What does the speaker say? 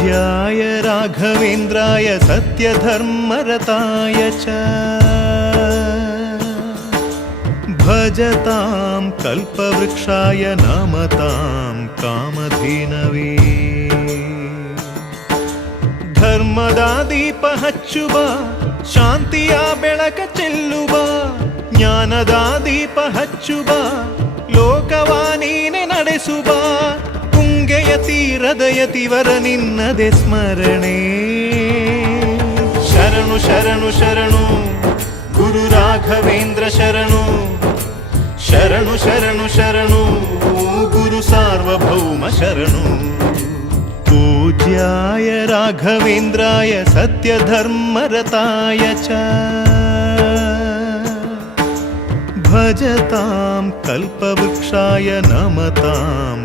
पूज्याय राघवेन्द्राय सत्यधर्मरताय च भजतां कल्पवृक्षाय नमतां कामधेनवे ಧರ್ಮದ ದೀಪ ಹಚ್ಚುವ ಶಾಂತಿಯ ಬೆಳಕ ಚೆಲ್ಲುವ ಜ್ಞಾನದ ದೀಪ ಹಚ್ಚುವ ಲೋಕವ ನೀನೆ ನಡೆಸುವ ತುಂಗೆಯ ತೀರದ ಯತಿವರ ನಿನ್ನದೆ ಸ್ಮರಣೆ ಶರಣು ಶರಣು ಶರಣು ಗುರು ರಾಘವೇಂದ್ರ ಶರಣು ಶರಣು ಶರಣು ಶರಣು ಗುರು ಸಾರ್ವಭೌಮ ಶರಣು पूज्याय राघवेन्द्राय सत्यधर्मरताय च भजतां कल्पवृक्षाय नमतां